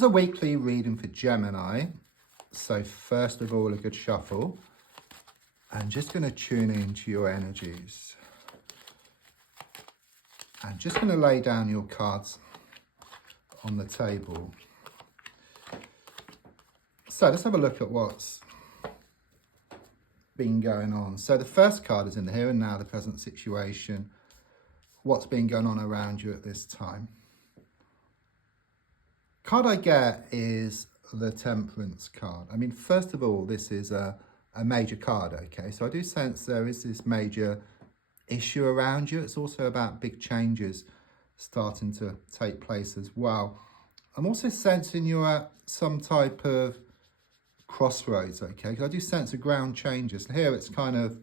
is a weekly reading for Gemini. So first of all, a good shuffle. I'm just going to tune into your energies. I'm just going to lay down your cards on the table. So let's have a look at what's been going on. So the first card is in the here and now, the present situation. What's been going on around you at this time. Card I get is the Temperance card. I mean, first of all, this is a major card, okay? So I do sense there is this major issue around you. It's also about big changes starting to take place as well. I'm also sensing you're at some type of crossroads, okay? Because I do sense the ground changes. Here it's kind of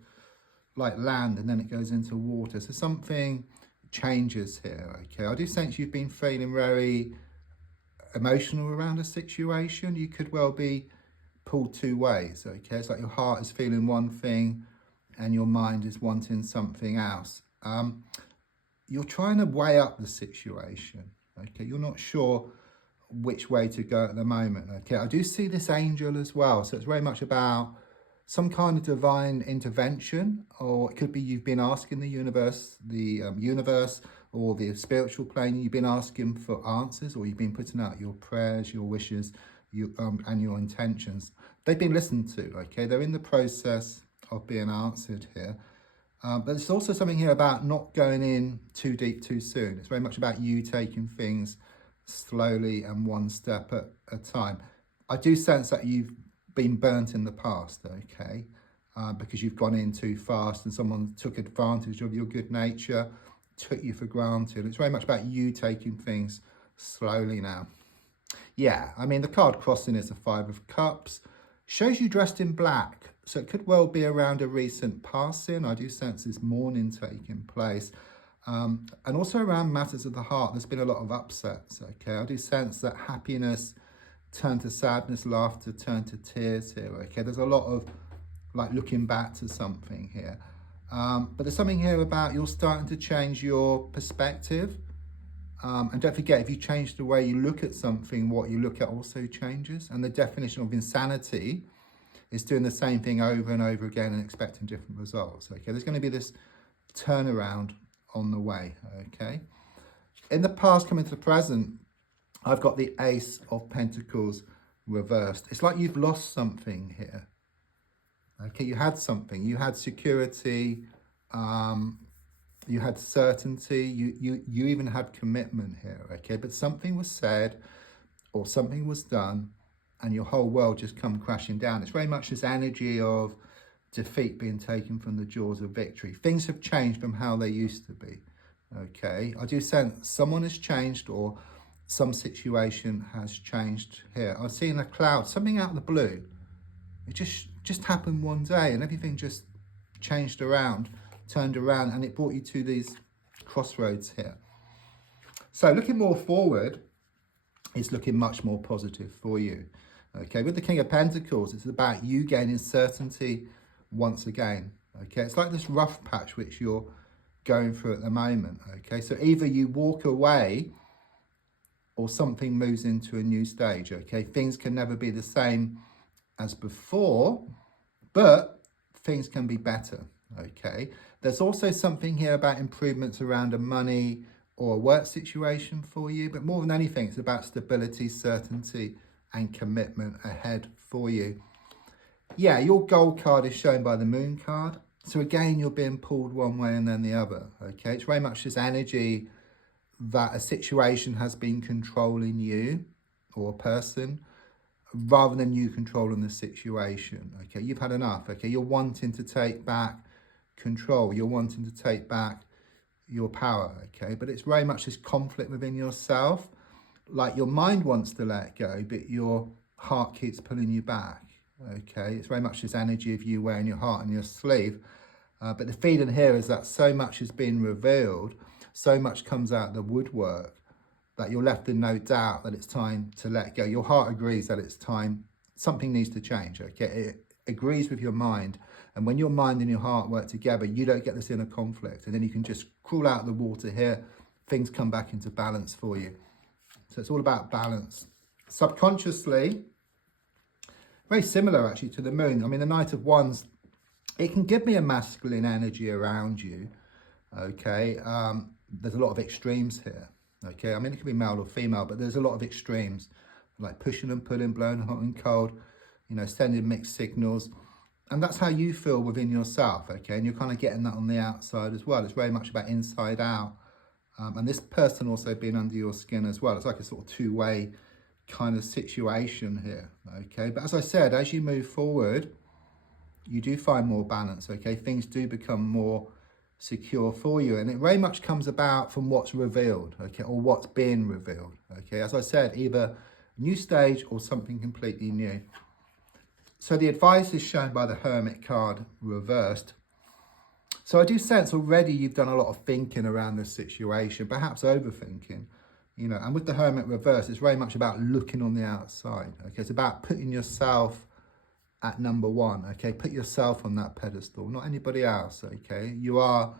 like land and then it goes into water. So something changes here, okay? I do sense you've been feeling very emotional around a situation. You could well be pulled two ways, okay? It's like your heart is feeling one thing and your mind is wanting something else. You're trying to weigh up the situation, okay? You're not sure which way to go at the moment, okay? I do see this angel as well, so it's very much about some kind of divine intervention, or it could be you've been asking the universe, or the spiritual plane, you've been asking for answers, or you've been putting out your prayers, your wishes, and your intentions. They've been listened to, okay? They're in the process of being answered here. But there's also something here about not going in too deep too soon. It's very much about you taking things slowly and one step at a time. I do sense that you've been burnt in the past, okay? Because you've gone in too fast and someone took advantage of your good nature, took you for granted. It's very much about you taking things slowly now. Yeah, I mean, the card crossing is the Five of Cups. Shows you dressed in black. So it could well be around a recent passing. I do sense this mourning taking place. And also around matters of the heart, there's been a lot of upsets, okay? I do sense that happiness turned to sadness, laughter turned to tears here, okay? There's a lot of like looking back to something here. But there's something here about you're starting to change your perspective. And don't forget, if you change the way you look at something, what you look at also changes. And the definition of insanity is doing the same thing over and over again and expecting different results, okay? There's going to be this turnaround on the way, okay? In the past, coming to the present, I've got the Ace of Pentacles reversed. It's like you've lost something here, okay? You had something, you had security, you had certainty, you even had commitment here, okay? But something was said or something was done and your whole world just come crashing down. It's very much this energy of defeat being taken from the jaws of victory. Things have changed from how they used to be, okay? I do sense someone has changed or some situation has changed here. I'm seeing a cloud, something out of the blue. It just happened one day and everything just changed around, turned around, and it brought you to these crossroads here. So looking more forward, it's looking much more positive for you. Okay, with the King of Pentacles, it's about you gaining certainty once again. Okay, it's like this rough patch which you're going through at the moment. Okay, so either you walk away or something moves into a new stage. Okay, things can never be the same as before, but things can be better. Okay, there's also something here about improvements around a money or a work situation for you, but more than anything, it's about stability, certainty, and commitment ahead for you. Yeah, your gold card is shown by the Moon card. So again, you're being pulled one way and then the other, okay? It's very much this energy that a situation has been controlling you or a person rather than you controlling the situation, okay? You've had enough, okay? You're wanting to take back control. You're wanting to take back your power, okay? But it's very much this conflict within yourself. Like your mind wants to let go, but your heart keeps pulling you back, okay? It's very much this energy of you wearing your heart on your sleeve. But the feeling here is that so much has been revealed, so much comes out of the woodwork that you're left in no doubt that it's time to let go. Your heart agrees that it's time, something needs to change, okay? It agrees with your mind. And when your mind and your heart work together, you don't get this inner conflict. And then you can just crawl out of the water here. Things come back into balance for you. So it's all about balance subconsciously, very similar actually to the moon. I mean, the Knight of Wands, it can give me a masculine energy around you, okay? There's a lot of extremes here, okay? I mean, it can be male or female, but there's a lot of extremes, like pushing and pulling, blowing hot and cold, you know, sending mixed signals. And that's how you feel within yourself, okay? And you're kind of getting that on the outside as well. It's very much about inside out. And this person also being under your skin as well. It's like a sort of two-way kind of situation here, okay? But as I said, as you move forward, you do find more balance, okay? Things do become more secure for you. And it very much comes about from what's revealed, okay? Or what's being revealed, okay? As I said, either a new stage or something completely new. So the advice is shown by the Hermit card reversed. So I do sense already you've done a lot of thinking around this situation, perhaps overthinking, you know, and with the Hermit reversed, it's very much about looking on the outside, okay? It's about putting yourself at number one, okay? Put yourself on that pedestal, not anybody else, okay? You are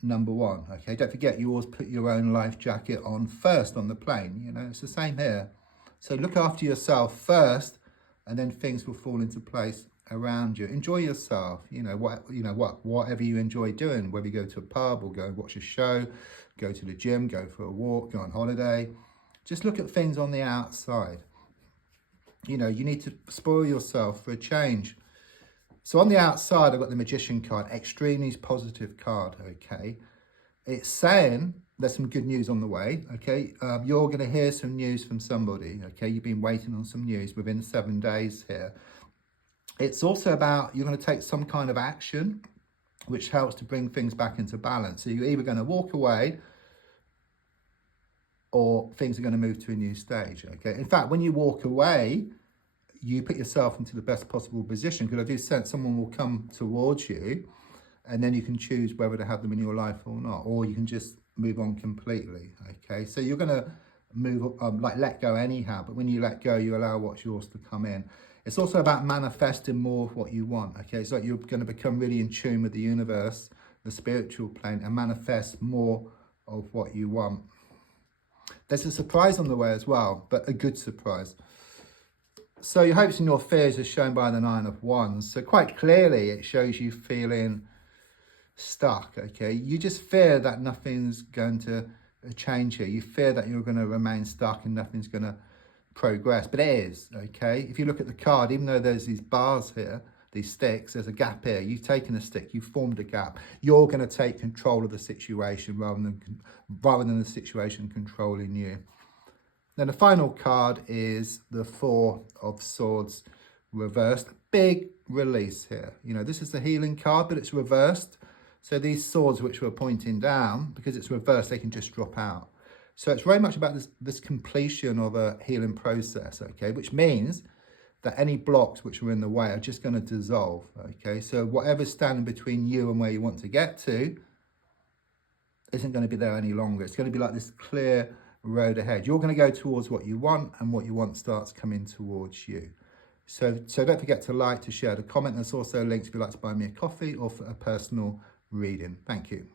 number one, okay? Don't forget, you always put your own life jacket on first on the plane, you know, it's the same here. So look after yourself first, and then things will fall into place around you. Enjoy yourself, whatever you enjoy doing, whether you go to a pub or go and watch a show, go to the gym, go for a walk, go on holiday. Just look at things on the outside. You know, you need to spoil yourself for a change. So on the outside, I've got the Magician card, extremely positive card, okay? It's saying there's some good news on the way, okay? You're going to hear some news from somebody, okay? You've been waiting on some news within 7 days here. It's also about you're going to take some kind of action, which helps to bring things back into balance. So you're either going to walk away or things are going to move to a new stage, okay? In fact, when you walk away, you put yourself into the best possible position, because I do sense someone will come towards you and then you can choose whether to have them in your life or not, or you can just move on completely, okay? So you're going to move, let go anyhow, but when you let go, you allow what's yours to come in. It's also about manifesting more of what you want, okay? It's like you're going to become really in tune with the universe, the spiritual plane, and manifest more of what you want. There's a surprise on the way as well, but a good surprise. So your hopes and your fears are shown by the Nine of Wands. So quite clearly, it shows you feeling stuck, okay? You just fear that nothing's going to change here. You fear that you're going to remain stuck and nothing's going to progress, but it is, okay? If you look at the card, even though there's these bars here, these sticks, there's a gap here. You've taken a stick, you've formed a gap. You're going to take control of the situation rather than the situation controlling you. Then the final card is the Four of Swords reversed. Big release here. You know, this is the healing card, but it's reversed. So these swords which were pointing down, because it's reversed, they can just drop out. So it's very much about this completion of a healing process, okay? Which means that any blocks which are in the way are just going to dissolve, okay? So whatever's standing between you and where you want to get to isn't going to be there any longer. It's going to be like this clear road ahead. You're going to go towards what you want, and what you want starts coming towards you. So don't forget to like, to share, to comment. There's also links if you'd like to buy me a coffee or for a personal reading. Thank you.